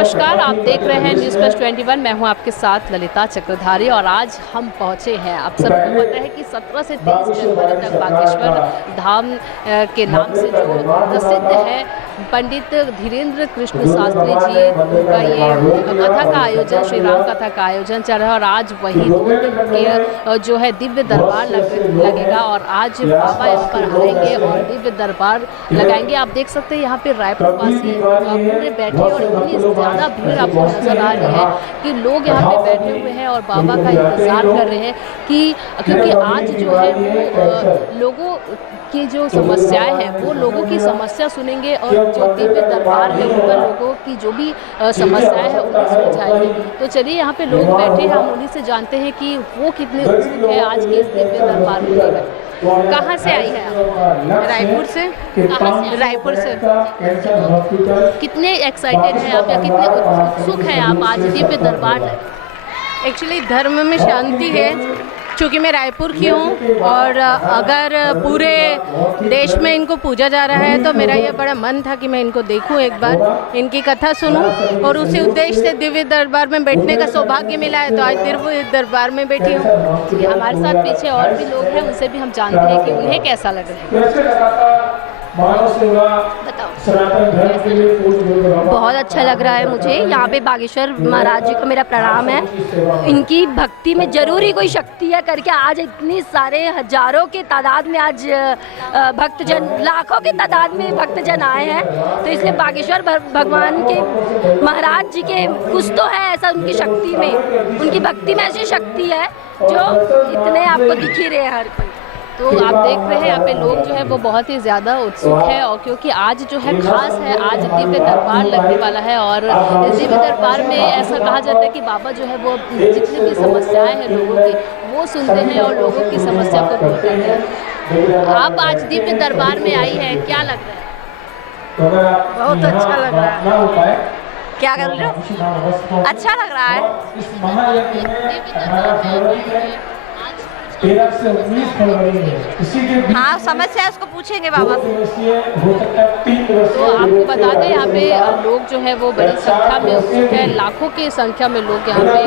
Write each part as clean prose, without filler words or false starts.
नमस्कार, आप देख रहे हैं न्यूज़ प्लस 21। मैं हूं आपके साथ ललिता चक्रधारी और आज हम पहुंचे हैं। आप सबको पता है कि 17 से 23 जनवरी तक बागेश्वर धाम के नाम से जो प्रसिद्ध है पंडित धीरेन्द्र कृष्ण शास्त्री जी का ये कथा का आयोजन, श्री राम कथा का आयोजन चल रहा है और आज वही 2 दिन के जो है दिव्य दरबार लगेगा और आज बाबा यहाँ पर आएंगे और दिव्य दरबार लगाएंगे। आप देख सकते हैं यहाँ पे रायपुर वासी पूरे बैठे और इतनी ज़्यादा भीड़ आपको नज़र आ रही है कि लोग यहाँ पे बैठे हुए हैं और बाबा का इंतज़ार कर रहे हैं कि क्योंकि आज जो है वो लोगों की जो समस्याएं हैं वो लोगों की समस्या सुनेंगे और जो दिव्य दरबार है उनका लोगों की जो भी समस्याएं हैं उन्हें सुलझाएंगे। तो चलिए यहाँ पे लोग बैठे हैं, हम उन्हीं से जानते हैं कि वो कितने उत्सुक है आज के इस दिव्य दरबार को लेकर। कहाँ से आई है आप? रायपुर से। कहाँ से? रायपुर से। कितने एक्साइटेड हैं आप या कितने उत्सुक हैं आप आज दिव्य दरबार? एक्चुअली धर्म में शांति है, क्योंकि मैं रायपुर की हूँ और अगर पूरे देश में इनको पूजा जा रहा है तो मेरा ये बड़ा मन था कि मैं इनको देखूं, एक बार इनकी कथा सुनूं और उसी उद्देश्य से दिव्य दरबार में बैठने का सौभाग्य मिला है, तो आज दिव्य दरबार में बैठी हूँ। हमारे साथ पीछे और भी लोग हैं, उनसे भी हम जानते हैं कि उन्हें कैसा लग रहा है। बहुत अच्छा लग रहा है मुझे। यहाँ पे बागेश्वर महाराज जी को मेरा प्रणाम है। इनकी भक्ति में जरूर ही कोई शक्ति है करके आज इतनी सारे हजारों के तादाद में आज भक्तजन, लाखों के तादाद में भक्तजन आए हैं। तो इसलिए बागेश्वर भगवान के महाराज जी के कुछ तो है ऐसा उनकी शक्ति में, उनकी भक्ति में ऐसी शक्ति है जो इतने आपको दिख ही रहे हर कोई। तो आप देख रहे हैं यहाँ पे लोग जो है वो बहुत ही ज़्यादा उत्सुक है और क्योंकि आज जो है खास है, आज दिव्य दरबार लगने वाला है और इस दिव्य दरबार में ऐसा कहा जाता है कि बाबा जो है वो जितनी भी समस्याएं हैं लोगों की वो सुनते हैं और लोगों की समस्या को दूर करते हैं। आप आज दिव्य दरबार में आई है, क्या लग रहा है? बहुत अच्छा लग रहा है। क्या कर रहे हो? अच्छा लग रहा है। हाँ, समस्या उसको पूछेंगे बाबा से। तो आपको बता दें यहाँ पे लोग जो है वो बड़ी संख्या में उत्सुक है, लाखों की संख्या में लोग यहाँ पे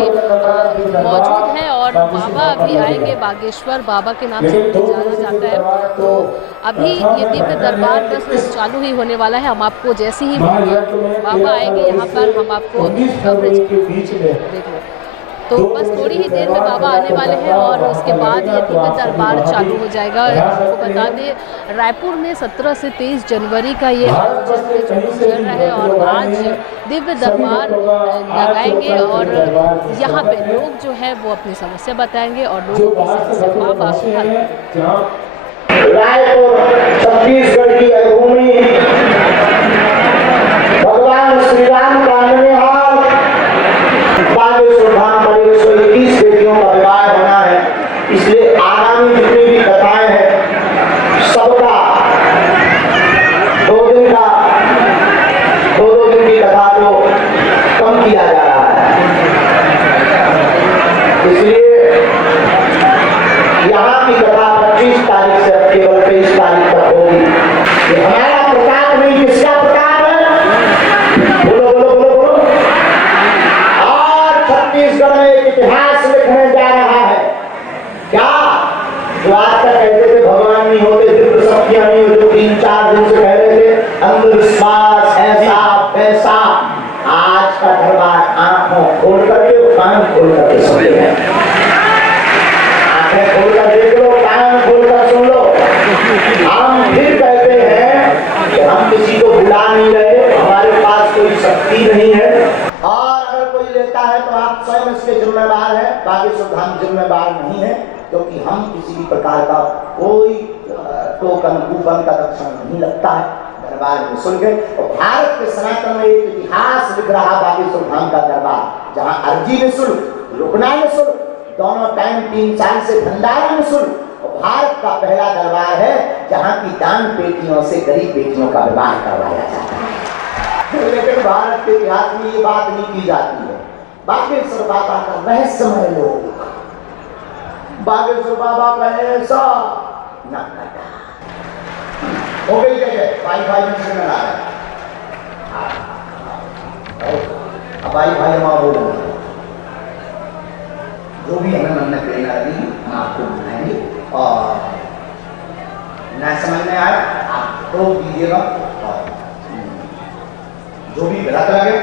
मौजूद हैं और बाबा अभी आएंगे। बागेश्वर बाबा के नाम से जाना जाता है। तो अभी ये दिव्य दरबार बस चालू ही होने वाला है। हम आपको जैसे ही बाबा आएंगे यहाँ पर हम आपको कवरेज देखेंगे। तो बस थोड़ी ही देर में बाबा आने वाले हैं और उसके बाद ये दिव्य दरबार चालू हो जाएगा। आपको बता दें रायपुर में 17 से 23 जनवरी का ये आयोजन चल रहा है और आज दिव्य दरबार लगाएंगे और यहाँ पे लोग जो है वो अपनी समस्या बताएंगे और लोगों की समस्या बाबा रायपुर छत्तीसगढ़ की भूमि भगवान श्री राम का निहाल बागेश्वर धाम पर 121 बेटियों का विवाह बना है। इसलिए आगामी जितनी भी कथाएं हैं सबका 2 दिन की कथा को कम किया जा रहा है। इसलिए यहाँ की कथा 25 तारीख से केवल 23 तारीख तक होगी। ये हमारा प्रताप नहीं, किसका प्रताप है? बोलो बोलो बोलो बोलो। और छत्तीसगढ़ में एक इतिहास लिखने जा रहा है। क्या जो आज तक कहते थे भगवान नहीं होते, दिव्य शक्तियां नहीं होती, 3-4 दिन से कह रहे थे अंधविश्वास ऐसा वैसा, आज का दरबार आंखों खोल करके कान खोल करके सुन ले, आंखें खोल कर देख लो, कान खोल कर सुन लो। हम फिर कहते हैं कि हम किसी को बुला नहीं रहे, हमारे पास कोई शक्ति नहीं है और अगर कोई लेता है तो आप स्वयं इसके जिम्मेदार हैं। बागेश्वर धाम जिम्मेदार नहीं है, क्योंकि हम किसी भी प्रकार का कोई टोकन कूपन का दक्षिण नहीं लगता है दरबार में शुल्क। और भारत के सनातन में एक इतिहास लिख रहा बागेश्वर धाम का दरबार, जहाँ अर्जी निःशुल्क, रुकना निःशुल्क, दोनों टाइम 3 साल से भंडारा निःशुल्क। और भारत का पहला दरबार है जहाँ की दान पेटियों से गरीब बेटियों का विवाह करवाया जाता है। लेकिन भारत के इतिहास में ये बात नहीं की जाती है। बागेश्वर बाबा का रहस्यमय लोग, बागेश्वर बाबा का ऐसा न हो गई जगह वाईफाई में सिग्नल आ रहा है। भाई भाई हमारा बोल जो भी हमें मन में प्रेरणा लगी हम आपको बुलाएंगे और न समझ में आए आप रोक दीजिएगा और जो भी गलत लगे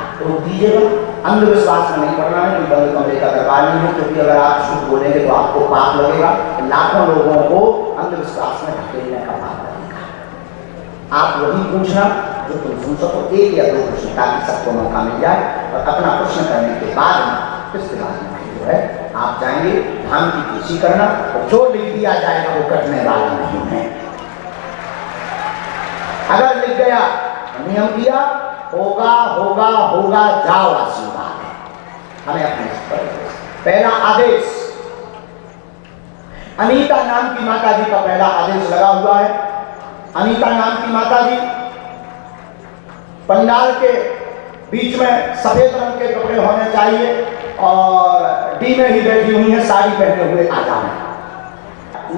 आप रोक दीजिएगा। अंधविश्वास में नहीं पड़ना है, कोई बंद कमरे का दरबार नहीं है, क्योंकि अगर आप झूठ बोलेंगे तो आपको पाप लगेगा, लाखों लोगों को अंधविश्वास में धकेलने का पाप लगेगा। आप वही पूछना जो तुम सुन सको, एक या दो प्रश्न, ताकि सबको मौका मिल जाए और अपना प्रश्न करने के बाद इसके बाद जो है आप जाएंगे धाम की खुशी करना, और जो लिख दिया जाएगा वो कटने वाला नहीं है। अगर लिख गया नियम किया, होगा होगा होगा, जाओ आशीर्वाद है। हमें अपने पहला आदेश अनीता नाम की माता जी का पहला आदेश लगा हुआ है। अनीता नाम की माता जी पंडाल के बीच में सफेद रंग के कपड़े होने चाहिए और डी में ही बैठी हुई है, साड़ी पहने हुए आ जाए।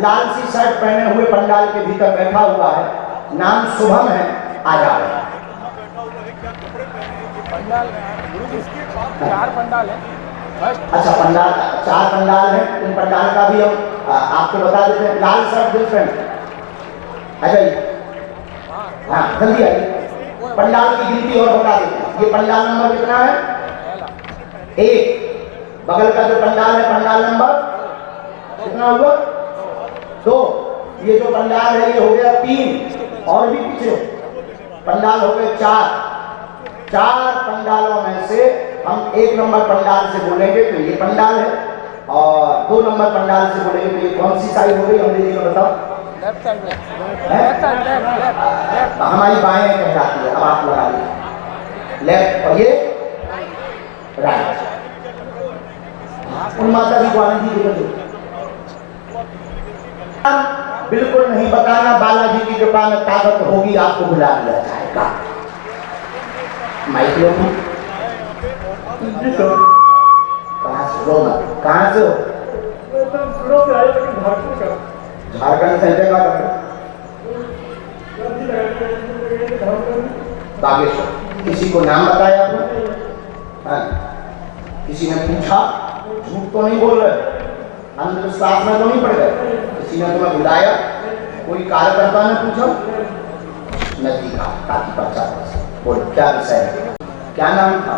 लाल सी शर्ट पहने हुए पंडाल के भीतर बैठा हुआ है, नाम शुभम है, आ जाए। चार पंडाल है। अच्छा, पंडाल 4 पंडाल है, इन पंडाल का भी हम आपको बता देते हैं। लाल शर्ट डिफरेंट, अच्छा हाँ जल्दी आइए, पंडाल की गिनती और बता देते हैं। ये पंडाल नंबर कितना है? 1। बगल का जो पंडाल है पंडाल नंबर कितना हुआ? 2। ये जो पंडाल है ये हो गया 3, और भी पीछे पंडाल हो गए 4। 4 पंडालों में से हम 1 नंबर पंडाल से बोलेंगे तो ये पंडाल है, और 2 नंबर पंडाल से बोलेंगे तो ये कौन सी साइड हो गई अंग्रेजी में बताओ? लेफ्ट साइड में। हमारी बाएं कहलाती है, अब आप लगा लीजिए लेफ्ट, और ये राइट। उन माता जी को आनंद जी बिल्कुल नहीं बताना, बालाजी की कृपा में ताकत होगी आपको बुला लिया जाएगा। माइक लो, कहाँ से हो? कहाँ से हो? झारखंड से जगह बागेश्वर। किसी को नाम बताया आपने? किसी ने पूछा? झूठ तो नहीं बोल रहे, अंधविश्वास में तो नहीं पड़ गए? किसी ने तुम्हें बुलाया? कोई कार्यकर्ता ने पूछा? नदी का ताकि पर्चा बोल क्या विषय है, क्या नाम था?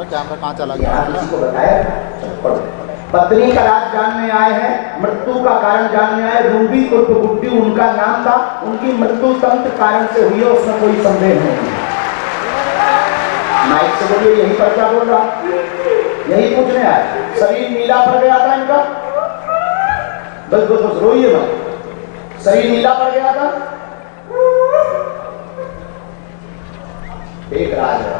कैमरा कहाँ चला गया? किसी को बताया? पढ़ो। पत्नी का राज जानने आए हैं, मृत्यु का कारण जानने आए। रूबी उर्फ गुड्डी उनका नाम था, उनकी मृत्यु तंत्र कारण से हुई है, उसमें कोई संदेह नहीं है। माइक से बोलिए, यही पर क्या बोल रहा, यही पूछने आए। शरीर नीला पड़ गया था इनका, बस बस बस रोइए मत, शरीर नीला पड़ गया था। एक राज है,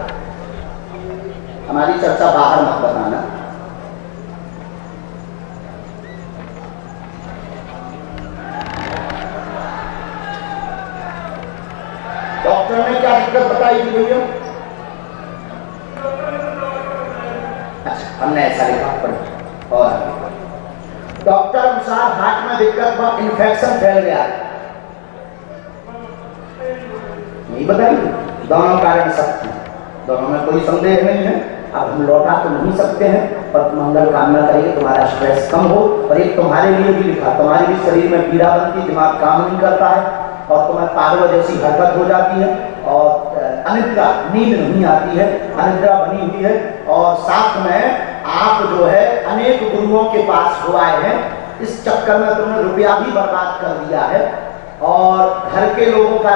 हमारी चर्चा बाहर मत बताना। डॉक्टर ने क्या दिक्कत बताई थी भैया? अच्छा, हमने ऐसा लिखा पढ़ा। और डॉक्टर अनुसार हार्ट में दिक्कत हुआ, इन्फेक्शन फैल गया। नहीं बताइए, दोनों कारण सत्य, दोनों में कोई संदेह नहीं है। अब हम लौटा तो नहीं सकते हैं, पर मंगल कामना करेंगे तुम्हारा स्ट्रेस कम हो। और एक तुम्हारे लिए भी लिखा, तुम्हारे भी शरीर में पीड़ा बनती, दिमाग काम नहीं करता है और तुम्हें पागल जैसी हरकत हो जाती है और अनिद्रा, नींद नहीं आती है, अनिद्रा बनी हुई है। और साथ में आप जो है अनेक गुरुओं के पास हो आए हैं, इस चक्कर में तुमने रुपया भी बर्बाद कर दिया है और घर के लोगों का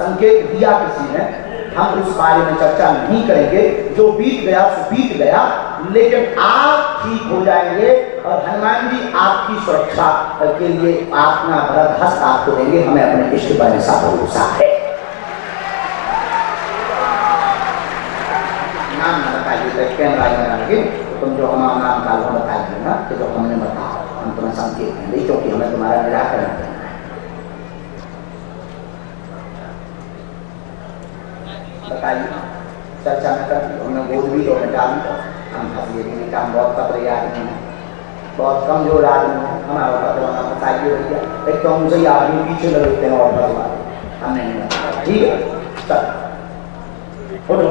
संकेत दिया किसी ने। हम उस बारे में चर्चा नहीं करेंगे, जो बीत गया सो बीत गया, लेकिन आप ठीक हो जाएंगे और हनुमान जी आपकी सुरक्षा के लिए अपना भरत हस्त आपको देंगे। हमें अपने इष्ट पर ऐसा भरोसा है। नाम न बताइए, कैमरा में लगे तुम जो हमारा नाम काल बताइए ना, कि जो हमने बताया हम तुम्हें संकेत देंगे, क्योंकि हमें तुम्हारा निराकरण करना है। बताइए, चर्चा में कर हमने बोल भी तो डाल हम फंसिए भी नहीं, काम बहुत पत्र याद नहीं है, बहुत कमजोर आदमी है। हमारा पत्र बना बताइए भैया, एक तो मुझे आदमी पीछे लगते हैं और हमने नहीं बताया। ठीक है, चल उठो।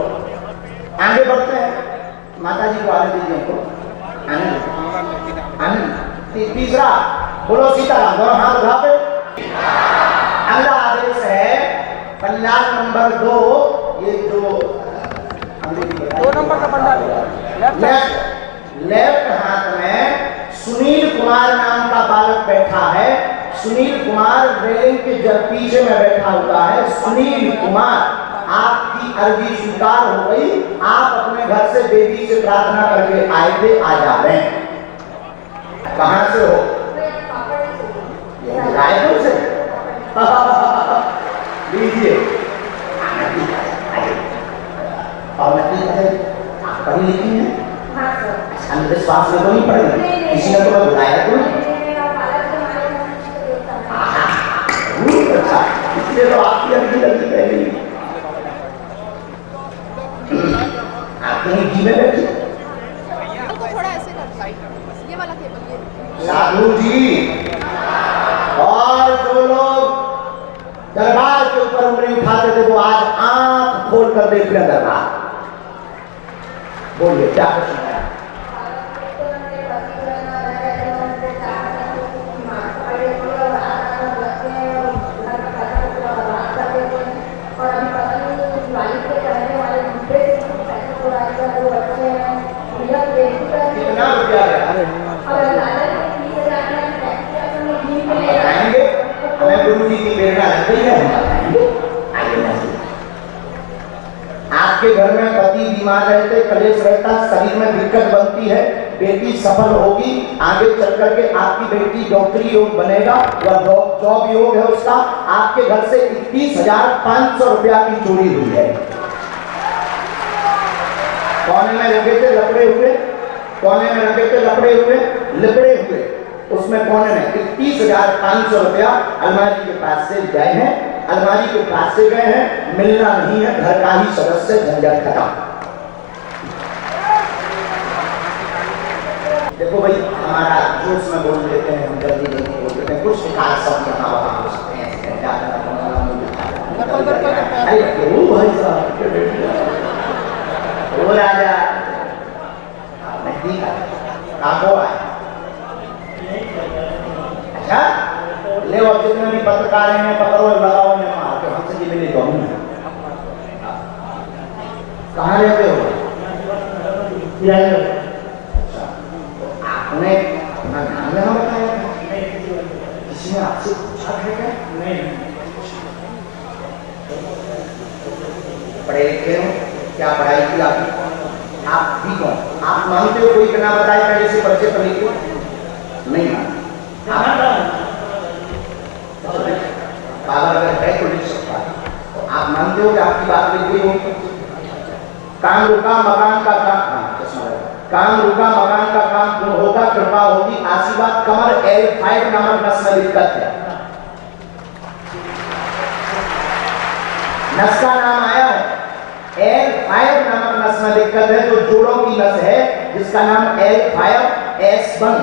आगे बढ़ते हैं, माता जी को आने दीजिए हमको, आने। तीसरा, बोलो सीताराम, दोनों हाथ उठा पे। अगला आदेश है पंडाल नंबर 2, ये जो 2 नंबर का पंडाल लेफ्ट हाथ में सुनील कुमार नाम का बालक बैठा है। सुनील कुमार रेलिंग के पीछे में बैठा हुआ है। सुनील कुमार, आपकी अर्जी स्वीकार हो गई। आप अपने घर से देवी से प्रार्थना करके आए थे, आ जा रहे हैं। कहां से हो? रायपुर से। लीजिए, और आप पढ़ी लिखी हैं? अंधविश्वास में तो नहीं पढ़ी, किसी ने तुम्हें बुलाया तो नहीं? अच्छा, इसलिए तो आपकी अर्जी लगी पहले। आप कहीं जी में बैठे? साधु जी और जो लोग दरबार के ऊपर उंगली उठाते थे, वो आज आंख खोल कर देख रहे दरबार। बोलिए क्या कुछ है? कितना रुपया बताएंगे? हमें गुरु जी की प्रेरणा लग गई है। आपके घर में पति बीमार रहते, कलेश रहता, शरीर में दिक्कत बनती है, बेटी सफल होगी, आगे चल करके आपकी बेटी डॉक्टरी योग बनेगा, वह जॉब योग है उसका। आपके घर से 21,500 रुपया की चोरी हुई है। कोने में रखे थे लपड़े हुए, कोने में रखे थे लपड़े हुए, लिपड़े हुए, उसमें कोने में 21,500 रुपया अलमारी के पास से गए हैं। अलमारी के पास से गए हैं, मिलना नहीं है, घर का ही सदस्य, झंझट खत्म। देखो भाई, हमारा जोश में बोल देते हैं, हम जल्दी जल्दी बोल देते हैं, कुछ विकास सब यहाँ वहाँ हो सकते हैं। भाई साहब वो राजा नहीं आपको आए। अच्छा, ले अब जितने भी पत्रकार हैं, पकड़ो लगाओ, मार के हमसे जी मिले तो हम कहाँ रहते हो? अच्छा, आपने अपना नाम यहाँ बताया, किसी ने आपसे पूछा है क्या? नहीं। पढ़े लिखे हो? क्या पढ़ाई की आपने? आप भी कौन? आप मानते हो कोई का नाम बताए पहले से परिचय कर लीजिए? नहीं मानते। बाबा अगर है तो लिख सकता है, तो आप मानते हो कि आपकी बात लिख गई होगी? काम रुका मकान का काम, काम रुका मकान का काम जो होगा कृपा होगी, आशीर्वाद। कमर L5 नामक नस में दिक्कत है, नस का नाम आया है L5 नामक नस में दिक्कत है, जो जोड़ों की नस है जिसका नाम L5S1,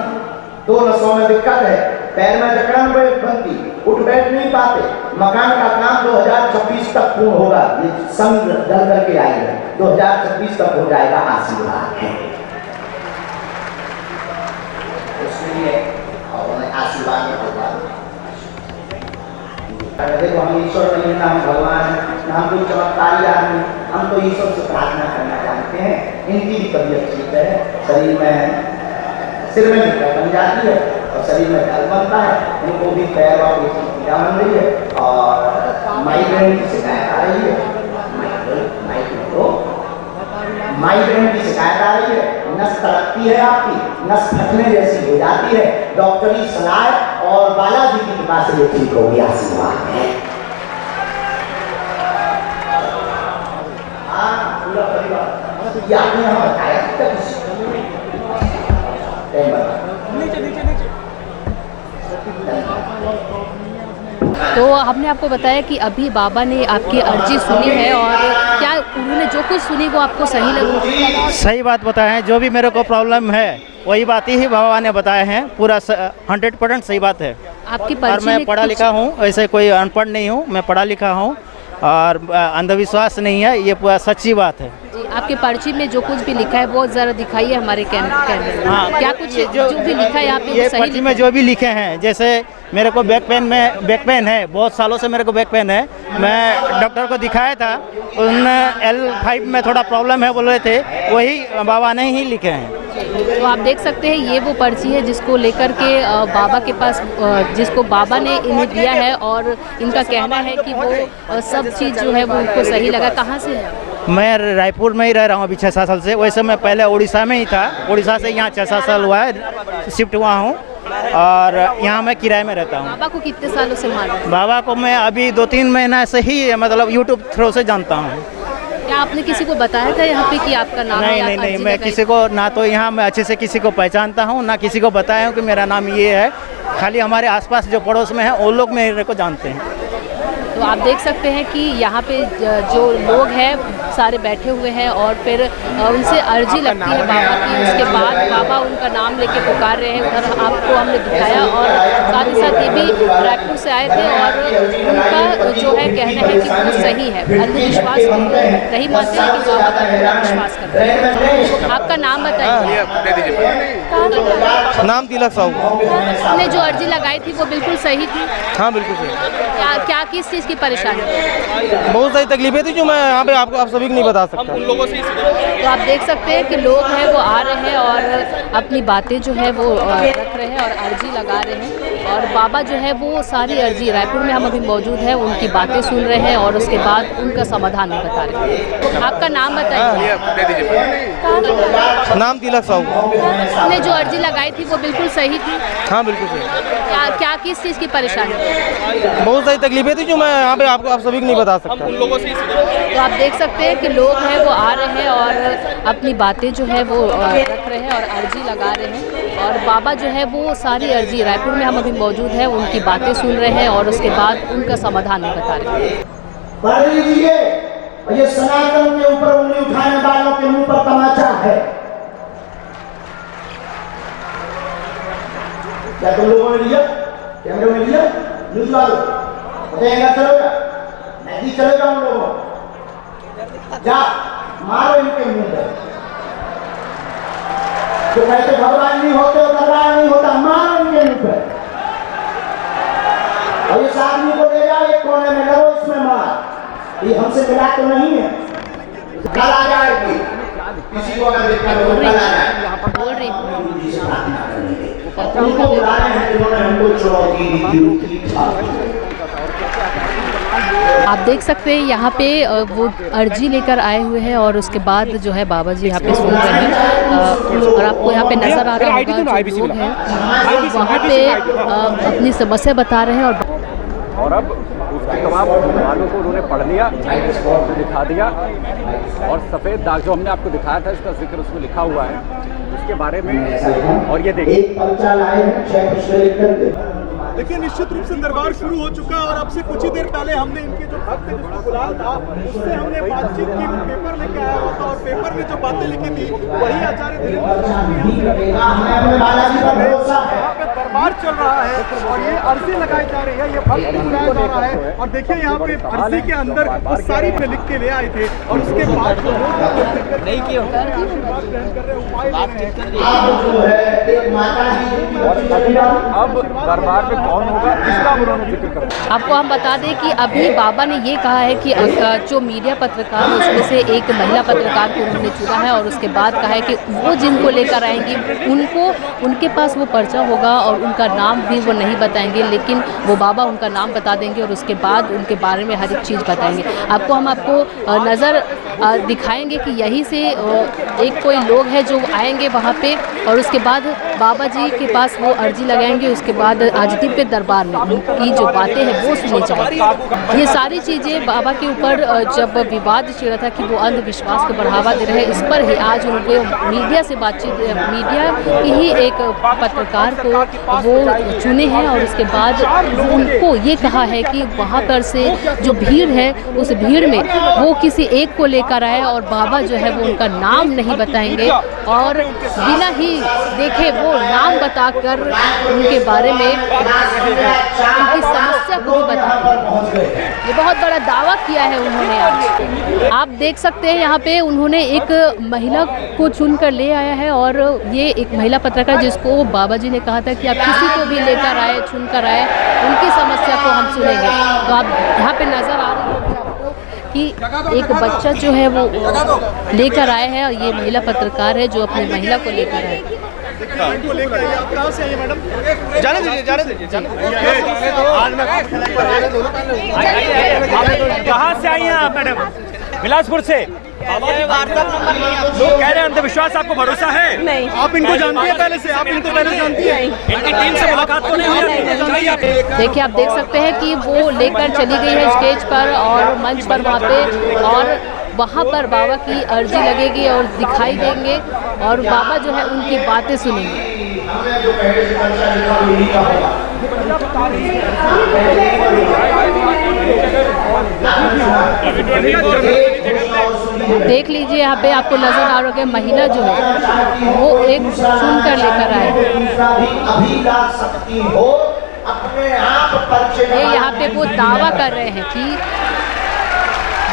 2 नसों में दिक्कत है। पैर में जकड़न बनती, उठ बैठ नहीं पाते। मकान का काम 2026 तक पूर्ण होगा, ये संग जल करके आएगा, 2026 तक हो जाएगा, आशीर्वाद है उसके लिए। और आशीर्वाद होगा। देखो, हम ईश्वर नहीं, ना हम भगवान है, ना हम कोई चमत्कारी आदमी, हम तो ईश्वर से प्रार्थना करना जानते हैं। इनकी भी तबीयत ठीक है, शरीर में सिर में दिक्कत बन जाती है और शरीर में दर्द बनता है, उनको भी पैर और पीड़ा बन रही है और माइग्रेन की शिकायत आ रही है। माइग्रेन की शिकायत आ रही है, नस तड़पती है आपकी, नस फटने जैसी हो जाती है। डॉक्टरी सलाह और बालाजी की कृपा से ये ठीक हो गया, आशीर्वाद है। हाँ, पूरा परिवार ये आपने यहाँ बताया क्या? तो हमने आपको बताया कि अभी बाबा ने आपकी अर्जी सुनी है, और क्या उन्होंने जो कुछ सुनी वो आपको सही लगा? सही बात बताए हैं, जो भी मेरे को प्रॉब्लम है वही बात ही बाबा ने बताए हैं, पूरा 100% सही बात है। आपकी और पर्ची मैं में पढ़ा लिखा हूँ, ऐसे कोई अनपढ़ नहीं हूँ, मैं पढ़ा लिखा हूँ और अंधविश्वास नहीं है, ये पूरा सच्ची बात है। जी, आपके पर्ची में जो कुछ भी लिखा है वो ज़रा दिखाइए हमारे कैमरे में। हाँ, क्या कुछ जो भी लिखा है यहाँ पे ये वो सही पर्ची में जो भी लिखे हैं, जैसे मेरे को बैक पेन है, बहुत सालों से मेरे को बैक पेन है। मैं डॉक्टर को दिखाया था, उन L5 में थोड़ा प्रॉब्लम है बोल रहे थे, वही बाबा ने ही लिखे हैं। तो आप देख सकते हैं ये वो पर्ची है जिसको लेकर के बाबा के पास जिसको बाबा ने इन्हें दिया है और इनका कहना है कि वो सब चीज़ जो है वो उनको सही लगा। कहाँ से है? मैं रायपुर में ही रह रहा हूँ अभी 6-7 साल से। वैसे मैं पहले उड़ीसा में ही था, उड़ीसा से यहाँ 6-7 साल हुआ है शिफ्ट हुआ हूँ और यहाँ मैं किराए में रहता हूँ। बाबा को कितने सालों से मालूम है? बाबा को मैं अभी 2-3 महीना से ही मतलब यूट्यूब थ्रू से जानता हूँ। क्या आपने किसी को बताया था यहाँ पे कि आपका नाम है? नहीं, मैं किसी को ना तो यहाँ मैं अच्छे से किसी को पहचानता हूँ, ना किसी को बताया हूँ कि मेरा नाम ये है। खाली हमारे आसपास जो पड़ोस में है वो लोग मेरे को जानते हैं। तो आप देख सकते हैं कि यहाँ पे जो लोग हैं सारे बैठे हुए हैं और फिर उनसे अर्जी लगती है बाबा की। उसके बाद बाबा उनका नाम लेके पुकार रहे हैं। उधर आपको हमने दिखाया और साथ ही साथ ये भी रायपुर से आए थे और उनका जो है कहना है कि वो सही है, अंधविश्वास नहीं मानते हैं कि बाबा का विश्वास करते हैं। आपका नाम बताइए। नाम तिलक साहू। आपने जो अर्जी लगाई थी वो बिल्कुल सही थी? हाँ बिल्कुल सही। क्या किस चीज़ की परेशानी? बहुत सारी तकलीफें थी जो मैं यहाँ पे आप सभी को नहीं बता सकता। तो आप देख सकते हैं कि लोग हैं वो आ रहे हैं और अपनी बातें जो है वो रख रहे हैं और अर्जी लगा रहे हैं और बाबा जो है वो सारी अर्जी रायपुर में हम अभी मौजूद हैं, उनकी बातें सुन रहे हैं और उसके बाद उनका समाधान भी बता रहे हैं। आपका नाम बताइए। नाम तिलक साहू। आपने जो अर्जी लगाई थी वो बिल्कुल सही थी? हाँ बिल्कुल सही। क्या किस चीज़ की परेशानी? बहुत सारी तकलीफें थी जो मैं यहाँ पे आप सभी को नहीं बता सकता। तो आप देख सकते हैं कि लोग हैं वो आ रहे हैं और अपनी बातें जो है वो रख रहे हैं और अर्जी लगा रहे हैं और बाबा जो है वो सारी अर्जी रायपुर में हम अभी मौजूद हैं, उनकी बातें सुन रहे हैं और उसके बाद उनका समाधान भी बता रहे हैं। पढ़ लीजिए, ये सनातन के ऊपर उंगली उठाने वालों के मुंह पर तमाचा है। क्या तुम लोगों ने लिया? कैमरे में लिया? न्यूज़ वालों बताएगा, चलेगा नहीं चलेगा? उन लोगों जा मारो इनके मुंह पर। जो कहते भगवान नहीं होते, दरबार नहीं होता, मारो इनके मुंह पर। और इस आदमी को ले जाओ एक कोने में, लगो इसमें मार। ये हमसे मिला तो नहीं है, कल आ जाएगी। किसी को अगर देखना तो कल आ जाए। बोल रही हूँ उनको बुला रहे हैं जिन्होंने हमको चुनौती दी थी। आप देख सकते हैं यहाँ पे वो अर्जी लेकर आए हुए हैं और उसके बाद जो है बाबा जी यहाँ पे सुन रहे हैं और आपको यहाँ पे नज़र आ रहा होगा जो लोग हैं वहाँ पे अपनी समस्या बता रहे हैं और अब उसके तमाम मानों को उन्होंने पढ़ लिया, दिखा दिया और सफ़ेद दाग जो हमने आपको दिखाया था इसका जिक्र उसमें लिखा हुआ है उसके बारे में। और ये देखिए निश्चित रूप से दरबार शुरू हो चुका है और अब से कुछ ही देर पहले हमने इनके जो भक्त जिसको बुलाया था उससे हमने बातचीत की। वो पेपर लेके आया हुआ था और पेपर में जो बातें लिखी थी वही आचार्य दरबार चल रहा है और ये अर्जी लगाई जा रही है, ये भक्त बुलाया जा रहा है। और देखिए यहाँ पे अर्जी के अंदर वो सारी पे लिख के ले आए थे और उसके बाद जो नहीं किया आशीर्वाद ग्रहण कर रहे उपाय अब दरबार में कौन होगा इसका उन्होंने जिक्र करा। आपको हम बता दें कि अभी बाबा ने ये कहा है कि जो मीडिया पत्रकार है उसमें से एक महिला पत्रकार को उन्होंने चुना है और उसके बाद कहा है कि वो जिनको लेकर आएंगी उनके पास वो पर्चा होगा और उनका नाम भी वो नहीं बताएंगे, लेकिन वो बाबा उनका नाम बता देंगे और उसके बाद उनके बारे में हर एक चीज़ बताएंगे। हम आपको नज़र दिखाएंगे कि यहीं से एक कोई लोग है जो आएंगे वहाँ पे और उसके बाद बाबा जी के पास वो अर्जी लगाएंगे। उसके बाद आज दिव्य दरबार में उनकी जो बातें हैं वो सुनी जाएगी। ये सारी चीज़ें बाबा के ऊपर जब विवाद छिड़ा था कि वो अंधविश्वास को बढ़ावा दे रहे हैं, इस पर ही आज उनके मीडिया से बातचीत, मीडिया की ही एक पत्रकार को वो चुने हैं और उसके बाद उनको ये कहा है कि वहाँ पर से जो भीड़ है उस भीड़ में वो किसी एक को लेकर आए और बाबा जो है वो उनका नाम नहीं बताएंगे और बिना ही देखे वो नाम बताकर उनके बारे में उनकी समस्या को भी बताएंगे। ये बहुत बड़ा दावा किया है उन्होंने आज। आप देख सकते हैं यहाँ पे उन्होंने एक महिला को चुन कर ले आया है और ये एक महिला पत्रकार जिसको बाबा जी ने कहा था कि आप किसी को भी लेकर आए, चुन कर आए, उनकी समस्या को हम सुनेंगे। तो आप यहाँ पे नज़र आ रही होगी आपको कि एक बच्चा जो है वो लेकर आए हैं और ये महिला पत्रकार है जो अपनी महिला को लेकर आए। आप कहाँ से आइए मैडम? जाने दीजिए, जाने दीजिए, कहाँ से आई हैं आप मैडम? बिलासपुर से। लोग कह रहे हैं अंधविश्वास, आपको भरोसा है? नहीं। आप इनको जानती हैं पहले से? आप इनको पहले जानती हैं? इनकी टीम से मुलाकात तो नहीं हुई? देखिए आप देख सकते हैं कि वो लेकर चली गई है स्टेज पर और मंच पर वहाँ पे, और वहाँ पर बाबा की अर्जी लगेगी और दिखाई देंगे और बाबा जो है उनकी बातें सुनेंगे। देख लीजिए यहाँ पे आपको नजर आ रहा है महिला जो है वो एक चुन कर लेकर आए। ये यहाँ पे वो दावा कर रहे हैं कि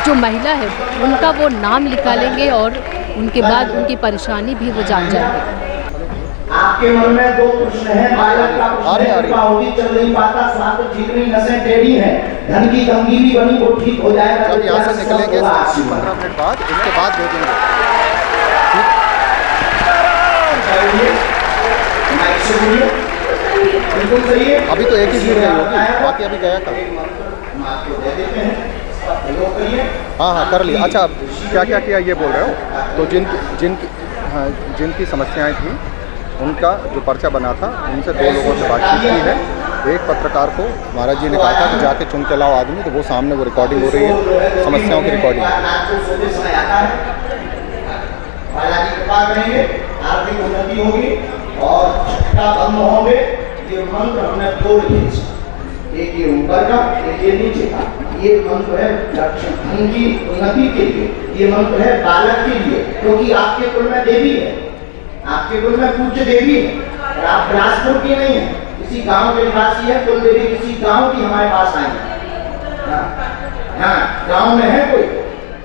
जो महिला है उनका वो नाम निकालेंगे और उनके बाद उनकी परेशानी भी वो जान जाएंगे। आपके मन में दो प्रश्न हैं, बालक का प्रश्न होगी, चल नहीं पाता, साथ ठीक नहीं, नसें टेढ़ी हैं, धन की तंगी भी बनी, वो ठीक हो जाएगा। जब यहाँ से निकलेंगे 15 मिनट बाद, इसके बाद भेजेंगे। बिल्कुल सही है। अभी तो एक ही भीड़ गई होगी, बाकी अभी गया था। हाँ हाँ कर लिया। अच्छा क्या क्या किया ये बोल रहे हो? तो जिनकी समस्याएं थी उनका जो पर्चा बना था उनसे 2 लोगों से बातचीत की है। एक पत्रकार को महाराज जी ने कहा था कि जाके चुन के लाओ आदमी, तो वो सामने वो रिकॉर्डिंग हो रही है, समस्याओं की रिकॉर्डिंग। आर्थिक उन्नति होगी और छठा बंद होंगे। ये मंत्र हमने तोड़ दिए, एक ये ऊपर का, एक ये नीचे का। ये मंत्र है धन की उन्नति के लिए, ये मंत्र है बालक के लिए, क्योंकि आपके कुल में देवी है, आपके कुल में पूज्य देवी है और आप बिलासपुर की नहीं है, किसी गांव के निवासी है। कुल देवी किसी गांव की हमारे पास आई है। हाँ गांव में है कोई,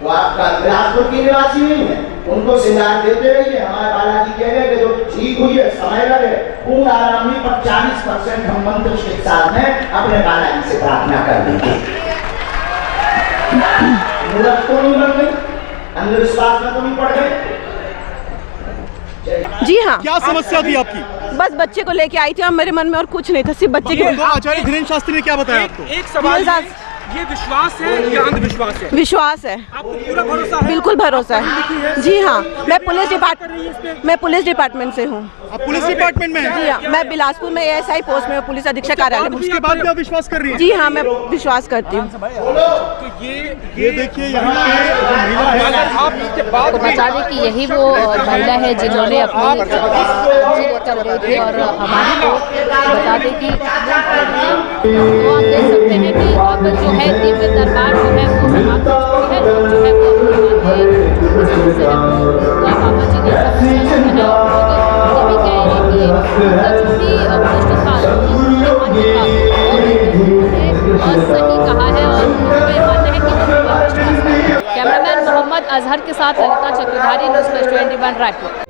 तो आप बिलासपुर की निवासी नहीं है, उनको श्रृंगार देते रहिए। हमारे बालाजी कह रहे कि जो ठीक हुई है, समय लगे, पूर्ण आरामी पर 40% हम मंत्र के साथ में अपने बालाजी से प्रार्थना कर देंगे। मूर्ख तो नहीं बन गई, अंधविश्वास में तो नहीं पड़ गए। जी हाँ। क्या समस्या थी आपकी? बस बच्चे को लेके आई थी और मेरे मन में और कुछ नहीं था, सिर्फ बच्चे के। तो आचार्य धीरेन्द्र शास्त्री ने क्या बताया आपको? एक सवाल, ये विश्वास है या अंधविश्वास है? विश्वास है। आपको पूरा भरोसा है? बिल्कुल भरोसा है। जी हाँ, मैं पुलिस डिपार्टमेंट से हूँ। आप पुलिस डिपार्टमेंट में हैं? जी हाँ, मैं बिलासपुर में ASI पोस्ट में पुलिस अधीक्षक कार्यालय। उसके बाद भी आप विश्वास कर रही हैं? जी हाँ, मैं विश्वास करती हूँ। तो ये देखिए यहाँ पे तो बता दें कि यही वो महिला है जिन्होंने अपनी अर्जी लेकर गई थी और हमारे को बता दें कि तो आप देख सकते हैं कि अब जो है दिव्य दरबार जो है वो समाप्त हो चुकी है। लोग जो है वो बाबा जी ने समस्या जो है ये भी कह रहे हैं कि उनका जो भी प्रश्न था सही कहा है और उन्होंने मानना है कि कैमरामैन मोहम्मद अजहर के साथ ललिता चक्रधारी, न्यूज़ 21 रायपुर।